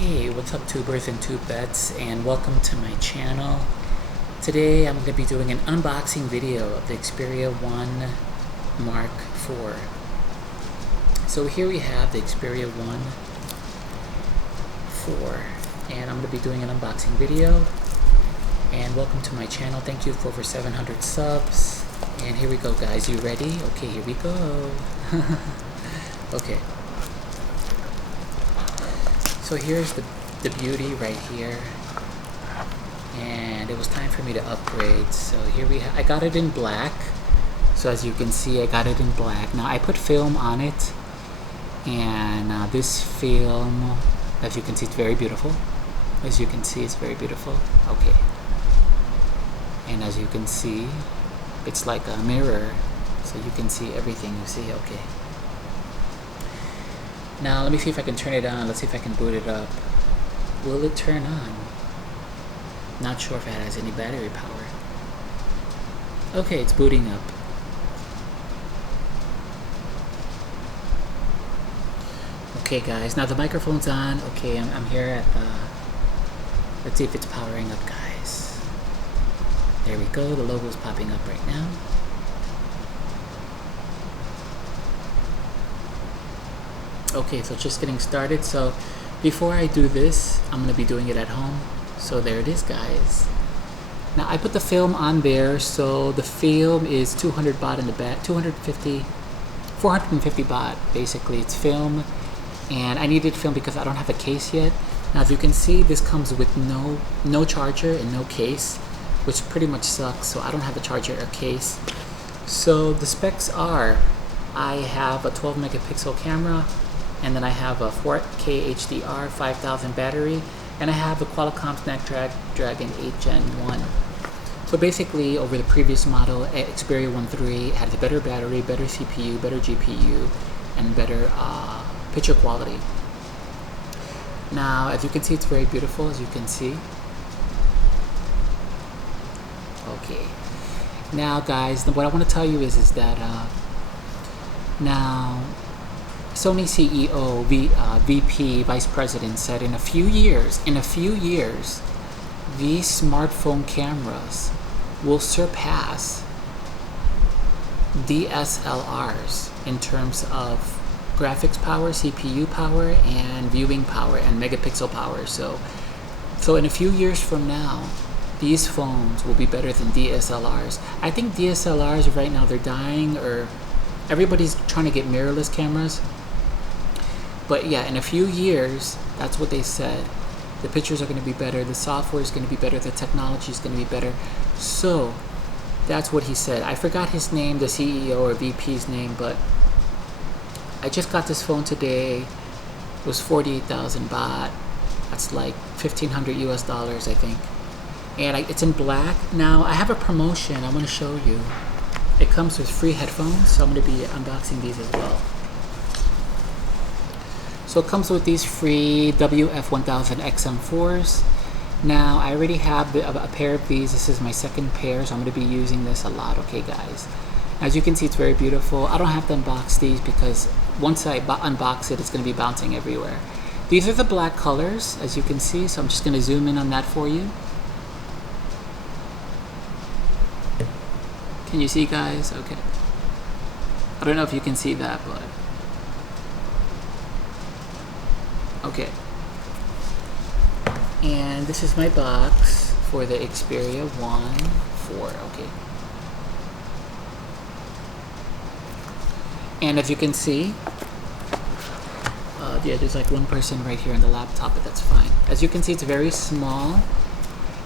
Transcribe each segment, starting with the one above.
Hey, what's up tubers and tubettes, and welcome to my channel. Today I'm going to be doing an unboxing video of the Xperia 1 Mark IV. So here we have the Xperia 1 4, and I'm going to be doing an unboxing video. And welcome to my channel. Thank you for over 700 subs. And here we go, guys. You ready? Okay, here we go. Okay. So here's the beauty right here, and it was time for me to upgrade. So here I got it in black. So as you can see, I got it in black. Now I put film on it, and this film, as you can see, it's very beautiful. As you can see, it's very beautiful. Okay. And as you can see, it's like a mirror, so you can see everything you see. Okay. Now let me see if I can turn it on. Let's see if I can boot it up. Will it turn on? Not sure if it has any battery power. Okay, it's booting up. Okay guys, now the microphone's on. Okay, I'm here at the... Let's see if it's powering up, guys. There we go, the logo's popping up right now. Okay, so just getting started. So before I do this, I'm going to be doing it at home. So there it is, guys. Now I put the film on there. So the film is 200 baht in the back, 450 baht basically. It's film, and I needed film because I don't have a case yet. Now as you can see, this comes with no charger and no case, which pretty much sucks. So I don't have a charger or case. So the specs are, I have a 12 megapixel camera, and then I have a 4K HDR 5000 battery, and I have a Qualcomm Snapdragon 8 Gen 1. So basically, over the previous model, Xperia 1 III had a better battery, better CPU, better GPU, and better picture quality. Now, as you can see, it's very beautiful, as you can see. Okay. Now, guys, what I want to tell you is that now, Sony CEO, VP, Vice President said in a few years, these smartphone cameras will surpass DSLRs in terms of graphics power, CPU power, and viewing power, and megapixel power. So in a few years from now, these phones will be better than DSLRs. I think DSLRs right now, they're dying, or everybody's trying to get mirrorless cameras. But yeah, in a few years, that's what they said. The pictures are going to be better, the software is going to be better, the technology is going to be better. So that's what he said. I forgot his name, the CEO or VP's name, but I just got this phone today. It was 48,000 baht. That's like 1,500 US dollars, I think. And it's in black. Now I have a promotion I want to show you. It comes with free headphones, so I'm going to be unboxing these as well. So it comes with these free WF-1000XM4s. Now I already have a pair of these. This is my second pair, so I'm going to be using this a lot. Okay guys, as you can see, it's very beautiful. I don't have to unbox these because once I unbox it, it's going to be bouncing everywhere. These are the black colors, as you can see, so I'm just going to zoom in on that for you. Can you see, guys? Okay. I don't know if you can see that, but okay. And this is my box for the Xperia 1 4. Okay. And as you can see, yeah, there's like one person right here on the laptop, but that's fine. As you can see, it's very small.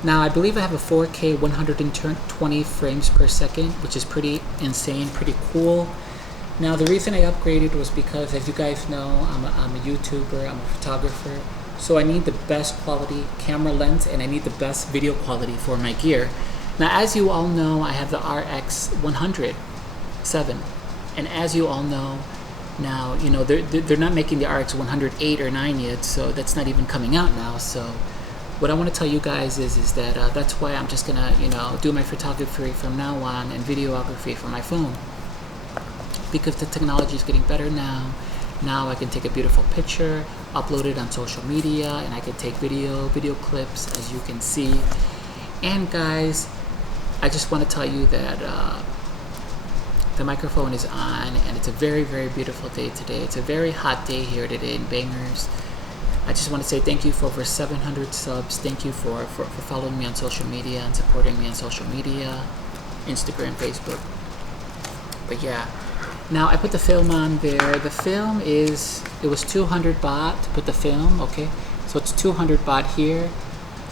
Now, I believe I have a 4K 120 frames per second, which is pretty insane, pretty cool. Now, the reason I upgraded was because, as you guys know, I'm a YouTuber, I'm a photographer, so I need the best quality camera lens, and I need the best video quality for my gear. Now, as you all know, I have the RX100-7, and as you all know, now, you know, they're not making the RX100-8 or 9 yet, so that's not even coming out now. So what I want to tell you guys is that that's why I'm just gonna, you know, do my photography from now on and videography from my phone. Because the technology is getting better now. Now I can take a beautiful picture upload it on social media, and I can take video clips, as you can see. And guys, I just want to tell you that the microphone is on, and it's a very, very beautiful day today. It's a very hot day here today in Bangers. I just want to say thank you for over 700 subs. Thank you for following me on social media and supporting me on social media, Instagram, Facebook. But yeah, now I put the film on there. The film it was 200 baht to put the film, okay? So it's 200 baht here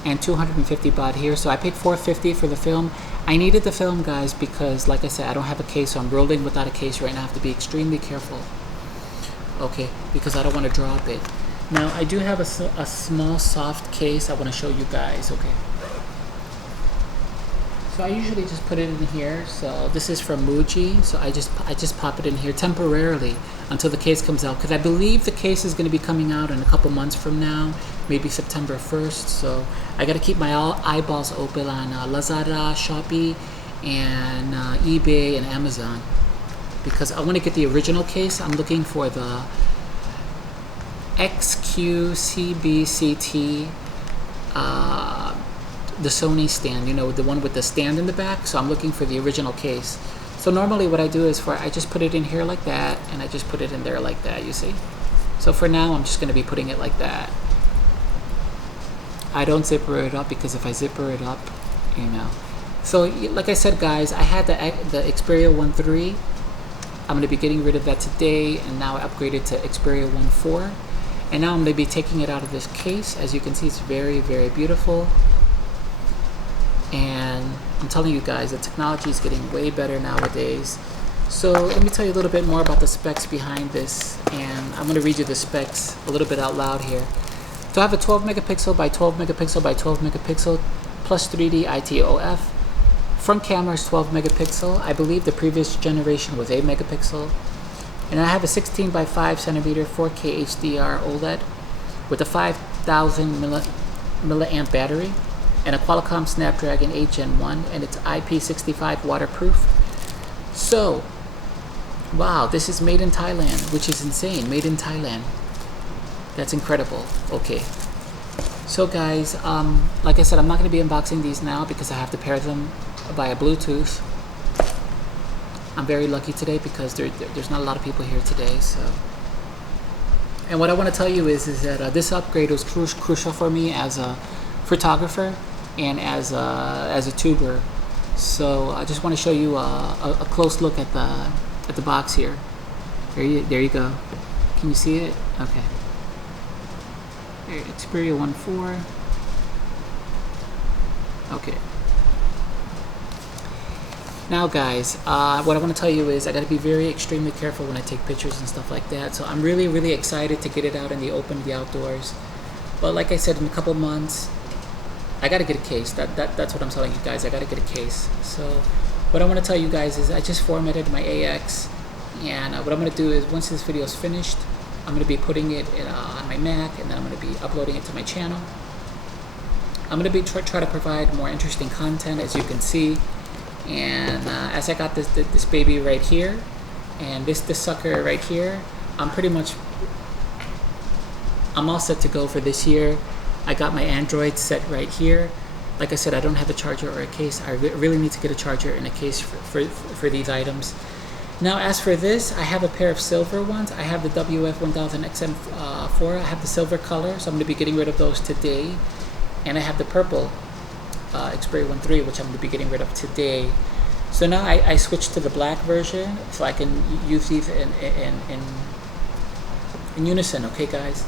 and 250 baht here. So I paid 450 for the film. I needed the film, guys, because like I said, I don't have a case, so I'm rolling without a case right now. I have to be extremely careful, okay, because I don't want to drop it. Now I do have a small soft case I want to show you guys, okay? So I usually just put it in here. So this is from Muji. So I just pop it in here temporarily until the case comes out, because I believe the case is going to be coming out in a couple months from now, maybe September 1st. So I got to keep my eyeballs open on Lazada, Shopee, and eBay and Amazon, because I want to get the original case. I'm looking for the XQCBCT, the Sony stand, you know, the one with the stand in the back. So I'm looking for the original case. So normally what I do is I just put it in here like that, and I just put it in there like that, you see. So for now I'm just going to be putting it like that. I don't zipper it up, because if I zipper it up, you know. So like I said, guys, I had the Xperia 1.3. I'm going to be getting rid of that today, and now I upgraded to Xperia 1.4. And now I'm going to be taking it out of this case. As you can see, it's very, very beautiful. And I'm telling you guys, the technology is getting way better nowadays. So let me tell you a little bit more about the specs behind this. And I'm going to read you the specs a little bit out loud here. So I have a 12 megapixel by 12 megapixel by 12 megapixel plus 3D ITOF. Front camera is 12 megapixel. I believe the previous generation was 8 megapixel. And I have a 16 by 5 centimeter 4K HDR OLED with a 5,000 milliamp battery and a Qualcomm Snapdragon 8 Gen 1, and it's IP65 waterproof. So, wow, this is made in Thailand, which is insane. Made in Thailand. That's incredible. Okay. So guys, like I said, I'm not going to be unboxing these now because I have to pair them via Bluetooth. I'm very lucky today because there's not a lot of people here today. So, and what I want to tell you is that this upgrade was crucial for me as a photographer and as a tuber. So I just want to show you a close look at the box here. There you go. Can you see it? Okay. Here, Xperia 1.4. Okay. Now guys, what I want to tell you is I got to be very extremely careful when I take pictures and stuff like that. So I'm really, really excited to get it out in the open, the outdoors. But like I said, in a couple months, I got to get a case. That's what I'm telling you guys. I got to get a case. So what I want to tell you guys is I just formatted my AX. And what I'm going to do is once this video is finished, I'm going to be putting it on my Mac, and then I'm going to be uploading it to my channel. I'm going to be try to provide more interesting content, as you can see. And as I got this baby right here, and this sucker right here, I'm all set to go for this year. I got my Android set right here. Like I said, I don't have a charger or a case. I really need to get a charger and a case for these items. Now as for this, I have a pair of silver ones. I have the WF-1000XM4. I have the silver color, so I'm going to be getting rid of those today. And I have the purple Xperia 1.3, which I'm going to be getting rid of today. So now I switched to the black version, so I can use these in unison, okay guys?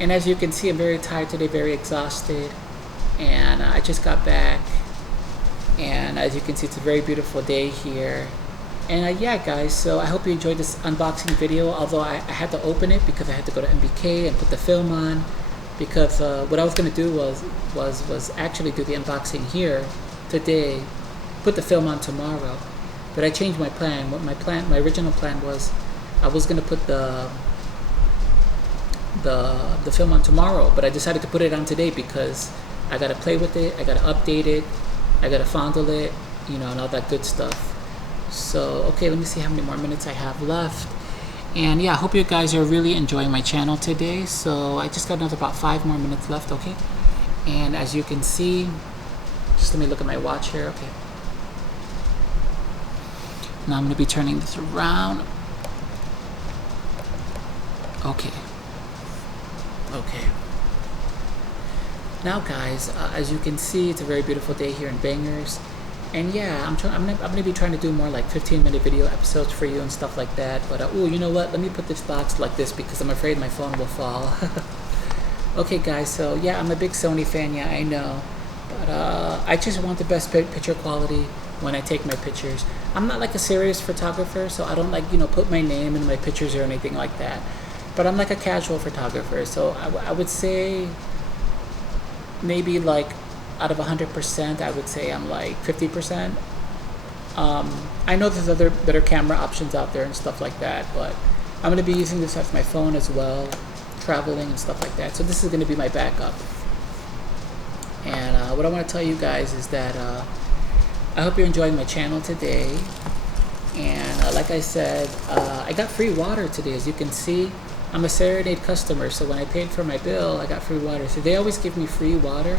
And as you can see, I'm very tired today, very exhausted, and I just got back, and as you can see, it's a very beautiful day here. And yeah guys, so I hope you enjoyed this unboxing video, although I had to open it because I had to go to MBK and put the film on, because what I was going to do was actually do the unboxing here today, put the film on tomorrow, but I changed my plan. My original plan was I was going to put the film on tomorrow, but I decided to put it on today because I got to play with it, I got to update it, I got to fondle it, you know, and all that good stuff. So okay, let me see how many more minutes I have left. And yeah, I hope you guys are really enjoying my channel today. So I just got another about 5 more minutes left, okay? And as you can see, just let me look at my watch here, okay? Now I'm gonna be turning this around. Okay. Okay. Now guys, as you can see, it's a very beautiful day here in Bangers. And yeah, I'm gonna be trying to do more like 15-minute video episodes for you and stuff like that. But oh, you know what? Let me put this box like this because I'm afraid my phone will fall. Okay, guys. So yeah, I'm a big Sony fan. Yeah, I know. But I just want the best picture quality when I take my pictures. I'm not like a serious photographer, so I don't like put my name in my pictures or anything like that. But I'm like a casual photographer, so I would say maybe like out of 100%, I would say I'm like 50%. I know there's other better camera options out there and stuff like that, but I'm going to be using this as my phone as well, traveling and stuff like that. So this is going to be my backup. And what I want to tell you guys is that I hope you're enjoying my channel today. And like I said, I got free water today. As you can see, I'm a Serenade customer, so when I paid for my bill, I got free water. So they always give me free water.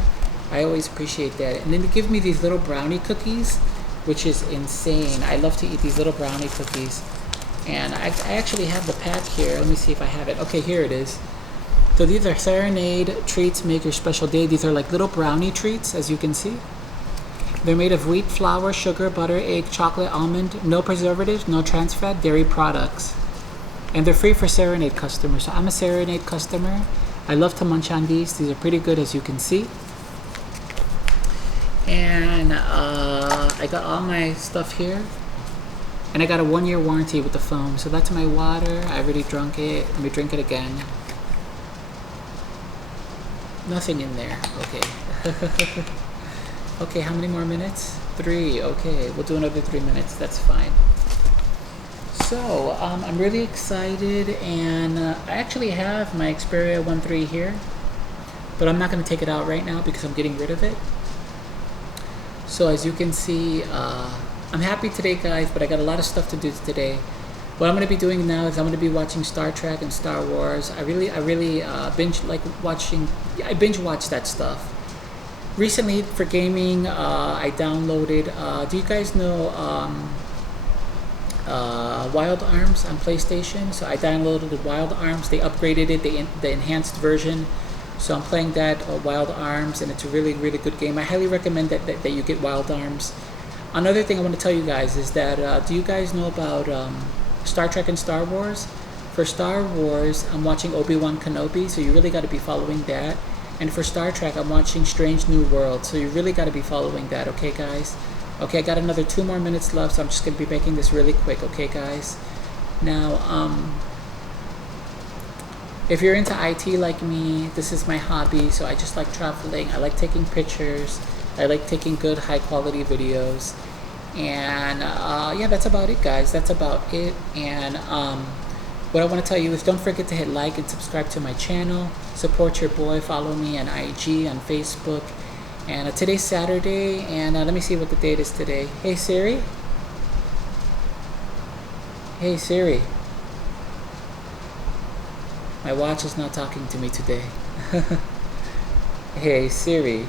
I always appreciate that. And then they give me these little brownie cookies, which is insane. I love to eat these little brownie cookies. And I actually have the pack here. Let me see if I have it. Okay, here it is. So these are Serenade Treats Make Your Special Day. These are like little brownie treats, as you can see. They're made of wheat, flour, sugar, butter, egg, chocolate, almond, no preservatives, no trans fat, dairy products. And they're free for Serenade customers. So I'm a Serenade customer. I love to munch on these. These are pretty good, as you can see. And I got all my stuff here. And I got a 1-year warranty with the phone. So that's my water. I already drunk it. Let me drink it again. Nothing in there. Okay. Okay, how many more minutes? 3. Okay, we'll do another 3 minutes. That's fine. So, I'm really excited, and I actually have my Xperia 1.3 here, but I'm not going to take it out right now because I'm getting rid of it. So as you can see, I'm happy today, guys, but I got a lot of stuff to do today. What I'm going to be doing now is I'm going to be watching Star Trek and Star Wars. I really binge watch that stuff. Recently, for gaming, I downloaded, do you guys know Wild Arms on PlayStation? So I downloaded Wild Arms. They upgraded it, the enhanced version. So I'm playing that Wild Arms, and it's a really good game. I highly recommend that you get Wild Arms. Another thing I want to tell you guys is that do you guys know about Star Trek and Star Wars? For Star Wars, I'm watching Obi-Wan Kenobi, so you really got to be following that. And for Star Trek, I'm watching Strange New World, so you really got to be following that, okay, guys? Okay, I got another 2 more minutes left, so I'm just going to be making this really quick, okay, guys? Now, if you're into IT like me, this is my hobby, so I just like traveling. I like taking pictures. I like taking good, high-quality videos. And, yeah, that's about it, guys. That's about it. And what I want to tell you is don't forget to hit like and subscribe to my channel. Support your boy. Follow me on IG, on Facebook. And today's Saturday, and let me see what the date is today. Hey, Siri. Hey, Siri. My watch is not talking to me today. Hey, Siri.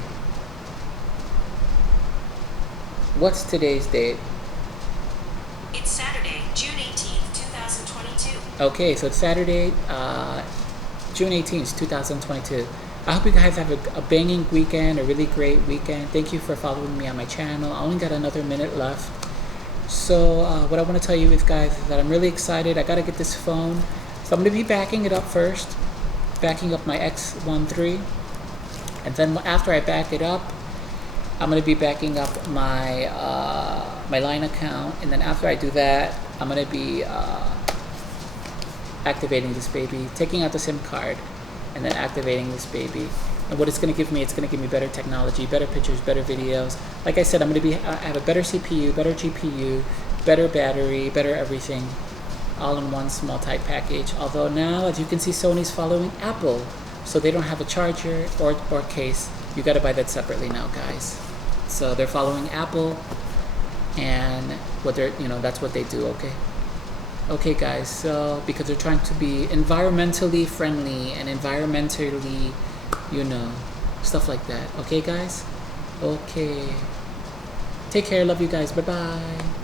What's today's date? It's Saturday, June 18th, 2022. Okay, so it's Saturday, June 18th, 2022. I hope you guys have a banging weekend, a really great weekend. Thank you for following me on my channel. I only got another minute left. So what I want to tell you is, guys, is that I'm really excited. I got to get this phone. So I'm going to be backing it up first, backing up my X13. And then after I back it up, I'm going to be backing up my my line account. And then after I do that, I'm going to be activating this baby, taking out the SIM card, and then activating this baby. And what it's going to give me, it's going to give me better technology, better pictures, better videos. Like I said, I have a better CPU, better GPU, better battery, better everything, all in one small tight package. Although now, as you can see, Sony's following Apple, so they don't have a charger or case. You got to buy that separately now, guys. So they're following Apple, and what they're, that's what they do. Okay. Okay, guys, so because they're trying to be environmentally friendly and environmentally, you know, stuff like that. Okay, guys? Okay. Take care. Love you guys. Bye bye.